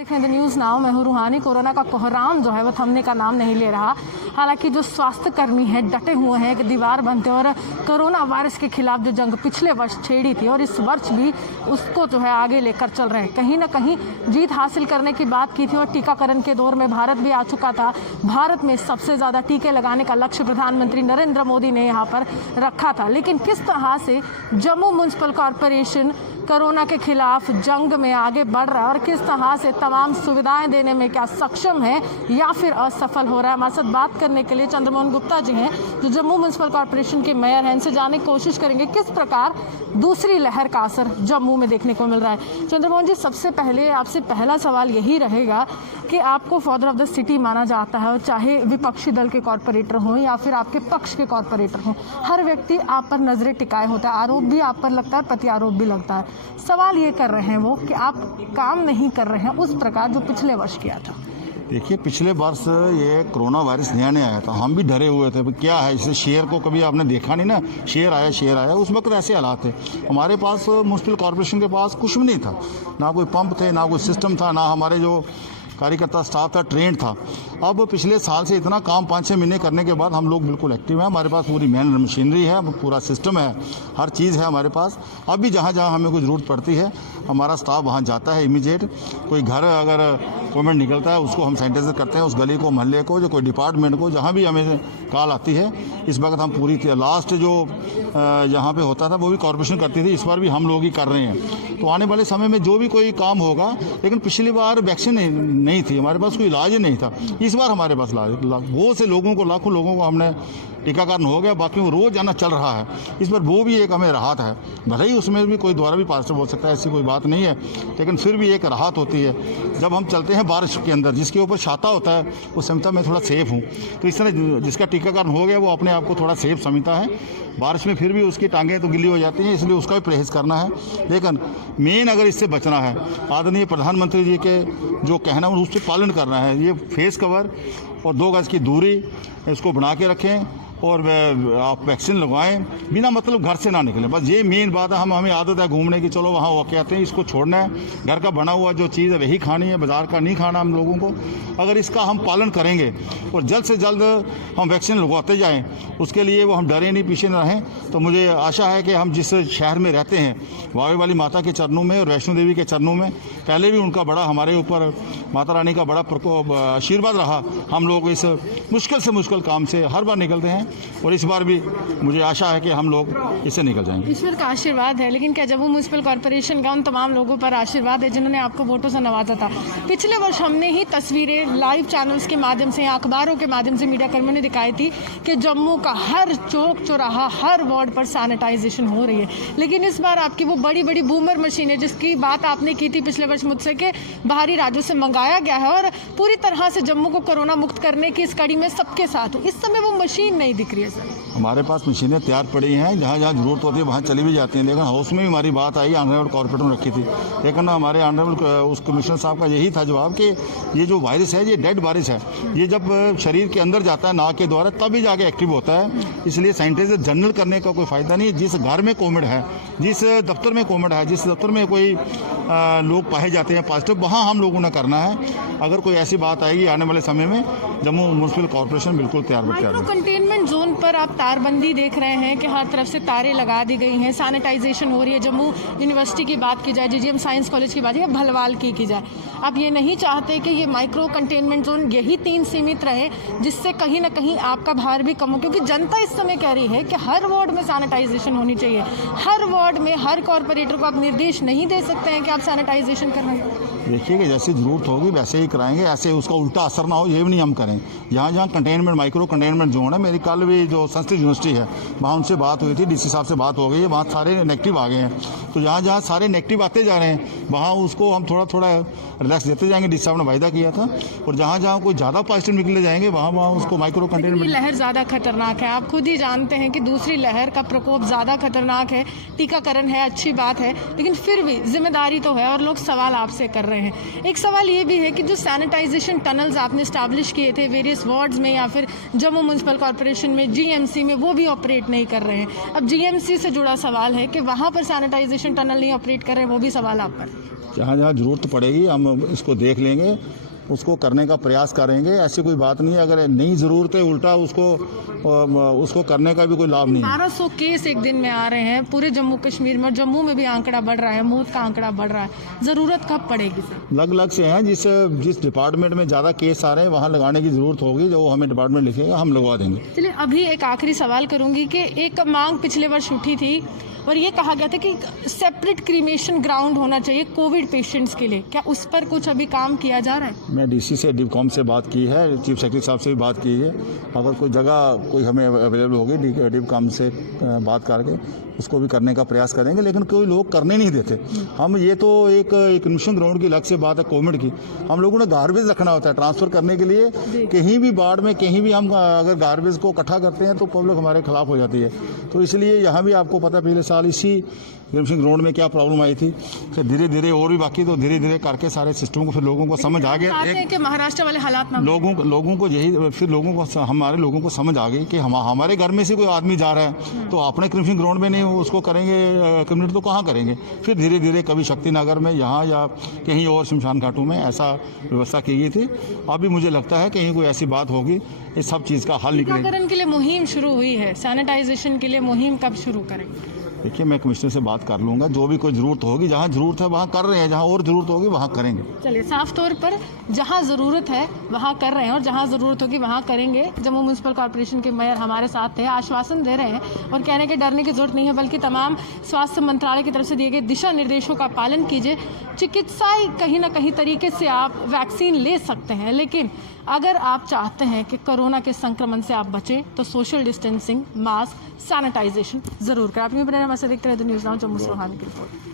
देखें the news now, मैं हूँ रूहानी। कोरोना का कोहराम जो है वो थमने का नाम नहीं ले रहा। हालांकि जो स्वास्थ्य कर्मी हैं डटे हुए हैं कि दीवार बनते और कोरोना वायरस के खिलाफ जो जंग पिछले वर्ष छेड़ी थी और इस वर्ष भी उसको जो है आगे लेकर चल रहे हैं। कहीं ना कहीं जीत हासिल करने की बात की थी और टीकाकरण के दौर में भारत भी आ चुका था। भारत में सबसे ज़्यादा टीके लगाने का लक्ष्य प्रधानमंत्री नरेंद्र मोदी ने यहाँ पर रखा था। लेकिन किस तरह से जम्मू म्यूनिसिपल कॉरपोरेशन कोरोना के खिलाफ जंग में आगे बढ़ रहा है और किस तरह से तमाम सुविधाएं देने में क्या सक्षम है या फिर असफल हो रहा है, हमारे साथ बात करने के लिए चंद्रमोहन गुप्ता जी हैं जो जम्मू म्यूनिसिपल कॉरपोरेशन के मेयर हैं। इनसे जानने की कोशिश करेंगे किस प्रकार दूसरी लहर का असर जम्मू में देखने को मिल रहा है। चंद्रमोहन जी, सबसे पहले आपसे पहला सवाल यही रहेगा कि आपको फादर ऑफ द सिटी माना जाता है और चाहे विपक्षी दल के कॉरपोरेटर हों या फिर आपके पक्ष के कॉरपोरेटर हों, हर व्यक्ति आप पर नजरें टिकाए होता है, आरोप भी आप पर लगता है, प्रत्यारोप भी लगता है। सवाल ये कर रहे हैं वो कि आप काम नहीं कर रहे हैं उस प्रकार जो पिछले वर्ष किया था। देखिए, पिछले वर्ष ये कोरोना वायरस नया नया आया था, हम भी डरे हुए थे। क्या है, इसे शेयर को कभी आपने देखा नहीं ना, शेयर आया उस वक्त ऐसे हालात थे। हमारे पास म्यूनिसिपल कॉर्पोरेशन के पास कुछ भी नहीं था, ना कोई पंप थे, ना कोई सिस्टम था, ना हमारे जो कार्यकर्ता स्टाफ था ट्रेंड था। अब पिछले साल से इतना काम 5-6 महीने करने के बाद हम लोग बिल्कुल एक्टिव हैं। हमारे पास पूरी मैन मशीनरी है, पूरा सिस्टम है, हर चीज़ है हमारे पास। अब भी जहाँ जहाँ हमें कोई ज़रूरत पड़ती है हमारा स्टाफ वहाँ जाता है इमीडिएट। कोई घर अगर कोविड निकलता है उसको हम सैनिटाइजर करते हैं, उस गली को, मोहल्ले को, जो कोई डिपार्टमेंट को, जहाँ भी हमें कॉल आती है। इस वक्त हम पूरी लास्ट जो यहाँ पे होता था वो भी कॉर्पोरेशन करती थी, इस बार भी हम लोग ही कर रहे हैं। तो आने वाले समय में जो भी कोई काम होगा, लेकिन पिछली बार वैक्सीन नहीं थी, हमारे पास कोई इलाज ही नहीं था। इस बार हमारे पास इलाज, बहुत से लोगों को, लाखों लोगों को हमने टीकाकरण हो गया, बाकी वो रोज आना चल रहा है। इस बार वो भी एक हमें राहत है, भले ही उसमें भी कोई द्वारा भी पॉजिटिव हो सकता है, ऐसी कोई बात नहीं है, लेकिन फिर भी एक राहत होती है जब हम चलते हैं बारिश के अंदर, जिसके ऊपर छाता होता है उस समझता मैं थोड़ा सेफ हूँ। तो इस तरह जिसका टीकाकरण हो गया वो अपने आप को थोड़ा सेफ समझता है। बारिश में फिर भी उसकी टांगें तो गिल्ली हो जाती हैं, इसलिए उसका भी परहेज करना है। लेकिन मेन अगर इससे बचना है, आदरणीय प्रधानमंत्री जी के जो कहना है उससे पालन करना है। ये फेस कवर और 2 गज की दूरी इसको बना के रखें और आप वैक्सीन लगवाएं, बिना मतलब घर से ना निकलें। बस ये मेन बात है। हमें आदत है घूमने की, चलो वहाँ वो कहते हैं, इसको छोड़ना है। घर का बना हुआ जो चीज़ है वही खानी है, बाज़ार का नहीं खाना हम लोगों को। अगर इसका हम पालन करेंगे और जल्द से जल्द हम वैक्सीन लगवाते जाएं, उसके लिए वो हम डरे नहीं, पीछे न रहें, तो मुझे आशा है कि हम जिस शहर में रहते हैं, वावे वाली माता के चरणों में और वैष्णो देवी के चरणों में, पहले भी उनका बड़ा हमारे ऊपर माता रानी का बड़ा आशीर्वाद रहा। हम लोग इस मुश्किल से मुश्किल काम से हर बार निकलते हैं और इस बार भी मुझे आशा है कि हम लोग इससे निकल जाएंगे। ईश्वर का आशीर्वाद है, लेकिन क्या जम्मू म्यूनिसिपल कॉर्पोरेशन का उन तमाम लोगों पर आशीर्वाद है जिन्होंने आपको वोटों से नवाजा था? पिछले वर्ष हमने ही तस्वीरें लाइव चैनल्स के माध्यम से, अखबारों के माध्यम से मीडिया कर्मियों ने दिखाई थी कि जम्मू का हर चौक चौराहा, हर वार्ड पर सैनिटाइजेशन हो रही है। लेकिन इस बार आपकी वो बड़ी बड़ी बूमर मशीनें जिसकी बात आपने की थी पिछले वर्ष मुझसे कि बाहरी राज्यों से मंगाया गया है और पूरी तरह से जम्मू को कोरोना मुक्त करने की इस कड़ी में सबके साथ, इस समय वो मशीन नहीं दिख रही है। हमारे पास मशीनें तैयार पड़ी हैं, जहाँ जहाँ जरूरत होती है वहाँ चली भी जाती हैं। लेकिन हाउस में भी हमारी बात आई, ऑनरेबल कॉर्पोरेटर ने रखी थी, लेकिन हमारे ऑनरेबल उस कमिश्नर साहब का यही था जवाब कि ये जो वायरस है ये डेड वायरस है, ये जब शरीर के अंदर जाता है नाक के द्वारा तभी जाके एक्टिव होता है, इसलिए सैनिटाइजर जनरल करने का कोई फायदा नहीं है। जिस घर में कोविड है, जिस दफ्तर में कोविड है, जिस दफ्तर में कोई लोग पाए जाते हैं पॉजिटिव, वहाँ हम लोगों ने करना है। अगर कोई ऐसी बात आएगी आने वाले समय में, जम्मू म्यूनिसिपल कॉर्पोरेशन बिल्कुल तैयार बैठा है। कंटेनमेंट जोन पर आप तारबंदी देख रहे हैं कि हर तरफ से तारें लगा दी गई हैं, सैनिटाइजेशन हो रही है। जम्मू यूनिवर्सिटी की बात की जाए, जीजीएम साइंस कॉलेज की बात या भलवाल की जाए, आप ये नहीं चाहते कि ये माइक्रो कंटेनमेंट जोन यही 3 सीमित रहे, जिससे कहीं ना कहीं आपका भार भी कम हो? क्योंकि जनता इस समय कह रही है कि हर वार्ड में सैनिटाइजेशन होनी चाहिए। हर वार्ड में हर कॉर्पोरेटर को आप निर्देश नहीं दे सकते हैं कि आप सैनिटाइजेशन करवाएं? देखिए कि जैसी जरूरत होगी वैसे ही कराएंगे, ऐसे उसका उल्टा असर ना हो ये भी नहीं हम करें। जहाँ जहाँ कंटेनमेंट, माइक्रो कंटेनमेंट जोन है, मेरी कल भी जो संस्कृत यूनिवर्सिटी है वहाँ उनसे बात हुई थी, डीसी साहब से बात हो गई है, वहाँ सारे नेगेटिव आ गए हैं। तो जहाँ जहाँ सारे नेगेटिव आते जा रहे हैं वहाँ उसको हम थोड़ा थोड़ा रिलैक्स देते जाएंगे, डीसी साहब ने वायदा किया था। और जहाँ जहाँ कोई ज़्यादा पॉजिटिव निकले जाएंगे वहाँ उसको माइक्रो कंटेनमेंट। लहर ज़्यादा खतरनाक है, आप खुद ही जानते हैं कि दूसरी लहर का प्रकोप ज़्यादा खतरनाक है। टीकाकरण है, अच्छी बात है, लेकिन फिर भी जिम्मेदारी तो है और लोग सवाल आपसे कर रहे हैं। एक सवाल ये भी है कि जो सैनिटाइजेशन टनल्स आपने स्टैब्लिश किए थे वेरियस वार्ड्स में या फिर जम्मू म्यूनिसिपल कॉर्पोरेशन में, जीएमसी में, वो भी ऑपरेट नहीं कर रहे हैं। अब जीएमसी से जुड़ा सवाल है कि वहाँ पर सैनिटाइजेशन टनल नहीं ऑपरेट कर रहे हैं, वो भी सवाल आप पर। जहाँ जहाँ ज़रूरत पड़ेगी हम इसको देख लेंगे, उसको करने का प्रयास करेंगे। ऐसी कोई बात नहीं है, अगर नई ज़रूरत है उल्टा उसको करने का भी कोई लाभ नहीं है। 1200 केस एक दिन में आ रहे हैं पूरे जम्मू कश्मीर में, और जम्मू में भी आंकड़ा बढ़ रहा है, मौत का आंकड़ा बढ़ रहा है। ज़रूरत कब पड़ेगी सर? अलग अलग से हैं, जिस डिपार्टमेंट में ज़्यादा केस आ रहे हैं वहाँ लगाने की ज़रूरत होगी, जो हमें डिपार्टमेंट लिखेगा हम लगवा देंगे। चलिए अभी एक आखिरी सवाल करूंगी कि एक मांग पिछले वर्ष उठी थी और ये कहा गया था कि सेपरेट क्रीमेशन ग्राउंड होना चाहिए कोविड पेशेंट्स के लिए, क्या उस पर कुछ अभी काम किया जा रहा है? मैं डीसी से डिवकॉम से बात की है, चीफ सेक्रेटरी साहब से भी बात की है। अगर कोई जगह कोई हमें अवेलेबल होगी डिवकॉम से बात करके उसको भी करने का प्रयास करेंगे, लेकिन कोई लोग करने नहीं देते। हम ये तो एक क्रीमेशन ग्राउंड की अलग से बात है कोविड की, हम लोगों ने गार्बेज रखना होता है ट्रांसफ़र करने के लिए। कहीं भी बाढ़ में कहीं भी हम अगर गार्बेज को इकट्ठा करते हैं तो पब्लिक हमारे खिलाफ हो जाती है। तो इसलिए यहाँ भी आपको पता पिछले साल इसी क्रीमेशन ग्राउंड में क्या प्रॉब्लम आई थी, फिर धीरे धीरे और भी बाकी तो धीरे धीरे करके सारे सिस्टम को फिर लोगों को समझ आ गया। चाहते हैं कि महाराष्ट्र वाले हालात ना लोगों को यही फिर हमारे लोगों को समझ आ गई कि हमारे घर में से कोई आदमी जा रहा है तो अपने क्रीमेशन ग्राउंड में नहीं उसको करेंगे कम्युनिटी तो कहाँ करेंगे। फिर धीरे धीरे कभी शक्तिनगर में यहाँ या कहीं और शमशान घाटों में ऐसा व्यवस्था की गई थी। अभी मुझे लगता है कहीं कोई ऐसी बात होगी इस सब चीज़ का हल निकलेगा। टीकाकरण के लिए मुहिम शुरू हुई है, सैनिटाइजेशन के लिए मुहिम कब शुरू करेंगे? देखिए मैं कमिश्नर से बात कर लूँगा, जो भी कोई ज़रूरत होगी, जहाँ ज़रूरत है वहाँ कर रहे हैं, जहाँ और ज़रूरत होगी वहाँ करेंगे। चलिए साफ तौर पर जहाँ ज़रूरत है वहाँ कर रहे हैं और जहाँ ज़रूरत होगी वहाँ करेंगे। जम्मू म्यूनसिपल कॉर्पोरेशन के मेयर हमारे साथ थे, आश्वासन दे रहे हैं और कहने के डरने की जरूरत नहीं है, बल्कि तमाम स्वास्थ्य मंत्रालय की तरफ से दिए गए दिशा निर्देशों का पालन कीजिए। चिकित्सा कहीं ना कहीं तरीके से आप वैक्सीन ले सकते हैं, लेकिन अगर आप चाहते हैं कि कोरोना के संक्रमण से आप बचें तो सोशल डिस्टेंसिंग, मास्क, सैनिटाइजेशन जरूर करें। आप यूँ बने हमारे देखते रहे न्यूज़ नाउ जम्मू से रोहानी की रिपोर्ट।